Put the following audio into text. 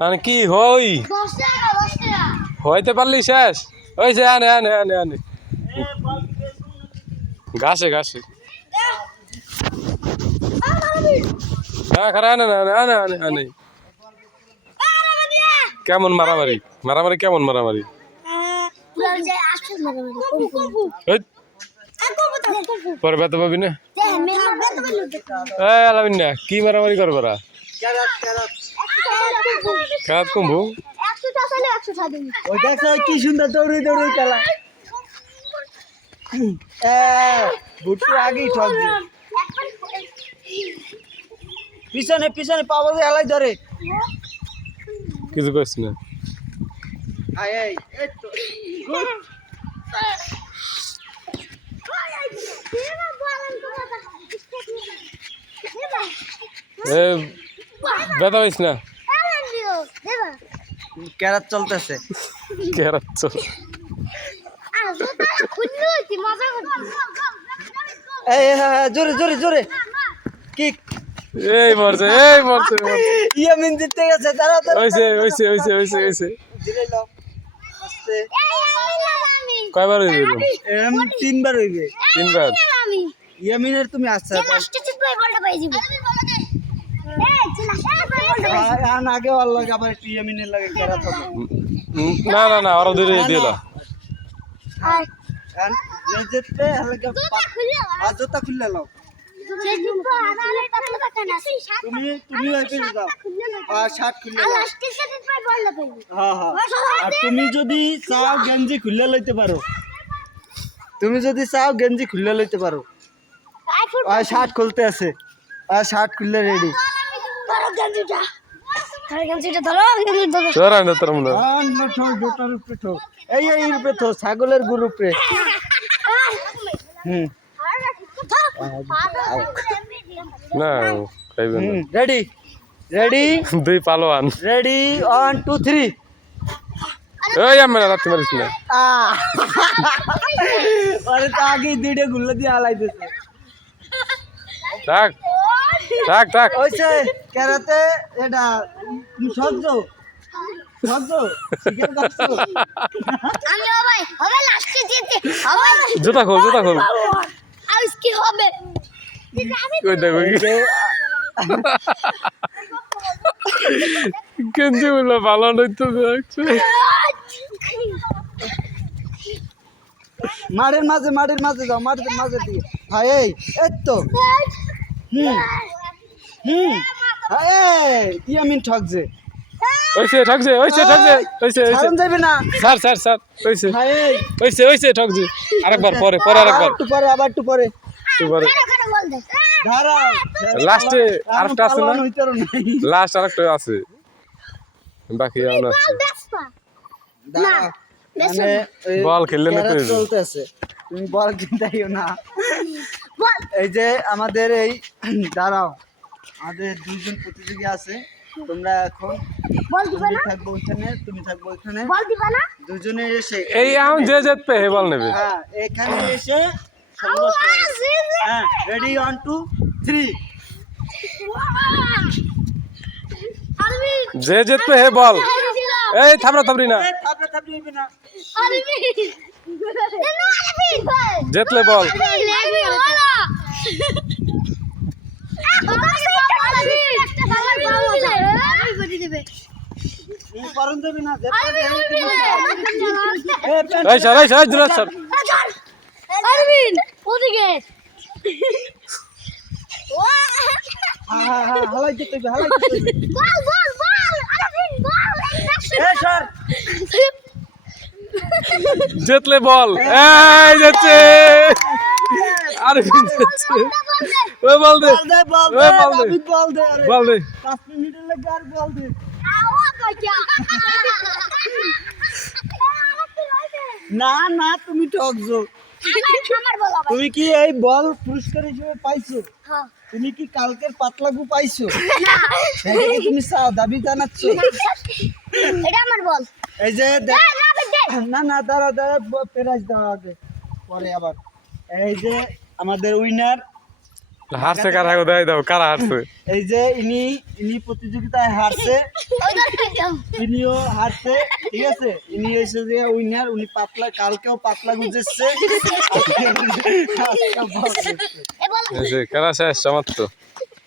মানে কি হই? হইতে পারলি শেষ। ওই যে আনে আনে আনে আনে। ঘাসে ঘাসে। হ্যাঁ খারা আনে না আনে আনে আনে আনে। কেমন মারামারি? মারামারি কেমন মারামারি? পরে বেত পাবি না? এই আলামিন না কি মারামারি করবে রা খাত কুম্ভু ওই দেখছ ওই কি সুন্দর দৌড়ে দৌড়ে খেলা ভুট্টু আগেই ঠক। পিছনে পিছনে পাবো যে হেলাই ধরে কিছু করছি না এই বেতা পাইস না? ক্যারাত চলতেছে। কেরাচ্ছ এই হ্যাঁ হ্যাঁ জোরে জোরে জোরে। কিক। এই মরছে এই মরছে। ইয়ামিন জিততে গেছে দাঁড়া দাঁড়া হইছে হইছে হইছে হইছে হইছে। ধীরে লাও আস্তে। কয়বার হইবে? এরম তিনবার হইবে। তিনবার? ইয়ামিনের তুমি আচ্ছা আন আগে ওর লাগে আবার একটু ইয়ামিনের লাগে ক্যারাত হবে উম, না না না আরও দূরে দিল আন যে জিতবে এর লাগে আর জুতা খুললে লাও। তুমি তুমি যাও। আর শার্ট খুললে হ্যাঁ হ্যাঁ। আর তুমি যদি চাও গেঞ্জি খুললে লইতে পারো। তুমি যদি চাও গেঞ্জি খুললে লইতে পারো। আর শার্ট খুলতে আছে। আর শার্ট খুললে রেডি তোর আনে তোর মনে। জুতার উপরে ঠো। এই এই উপরে ঠো ছাগলের গুর উপরে। হুম। না খাইবে না। হুম রেডি রেডি। দুই পালোয়ান। Ready one two three. ওই আমি না রাখতে না। আরে তো আগেই দুইটা গুল্লা দিয়ে আলাইতেছে থাক থাক থাক। ওইছে কেরাতে এটা আমি হবে লাস্টে হবে জুতা খোল জুতা খোল। কি হবে? দেখো। বলল ভালো নইতো দেখছ মাঠের মাঝে মাঠের মাঝে যাও মাঠের মাঝে দিয়ে। হ্যাঁ এই এই তো। হুম। হুম। হ্যাঁ এই ঠকছে। ঠকছে ঠকছে ছাড়ন যাবে না। স্যার হ্যাঁ ঠকছে। আরেকবার পরে পরে আরেকবার। একটু পরে আবার একটু পরে। একটু পরে। বল লাস্টে আরেকটা আছে না। লাস্ট আরেকটা আছে। বাকি আর বল। মানে বল খেললে না? চলতেছে। তুমি বল কিনতেইও না। এই যে আমাদের এই দাঁড়াও। আমাদের দুইজন প্রতিযোগী আছে। তোমরা এখন তুমি থাকব ওইখানে তুমি থাকব ওইখানে। বল দিবা না। দুজনে এসে এই এখন যে জিতবে হে বল নেবে। হ্যাঁ এখানে এসে সংঘর্ষ হ্যাঁ রেডি ওয়ান টু থ্রি যে জিতবে হে বল। এই থামরা থামরি না। জিতলে বল। করণ দেবে না এই স্যার এই স্যার দূর স্যার আরবিন ওদিকে। হালাই দিতে হবে হালাই দিতে হবে। বল বল বল আরবিন বল এ স্যার জিতলে বল। এই যাচ্ছে। আরে যাচ্ছে। ওই বল দে বল দে বল দে বল দে। বল দে আরে। বল দে। পাঁচ মিনিটের লাগে আর বল দে। না না তুমি ঠকছো তুমি কি এই বল পুরস্কার হিসেবে পাইছো। তুমি কি কালকের পাতলা গু পাইছো তুমি চাও দাবি জানাচ্ছ? এটা আমার বল এই যে না, না, দাঁড়া দাঁড়া প্রাইজ দেওয়া আগে পরে আবার। এই যে আমাদের উইনার হারছে কারা? দেয় দাও কারা হারছে? এই যে ইনি ইনি প্রতিযোগিতায় হারছে। ইনিও হারছে ঠিক আছে? ইনি এসে যে উইনার উনি পাতলা কালকেও পাতলা গুজেছে। কারা শেষ সমাপ্ত।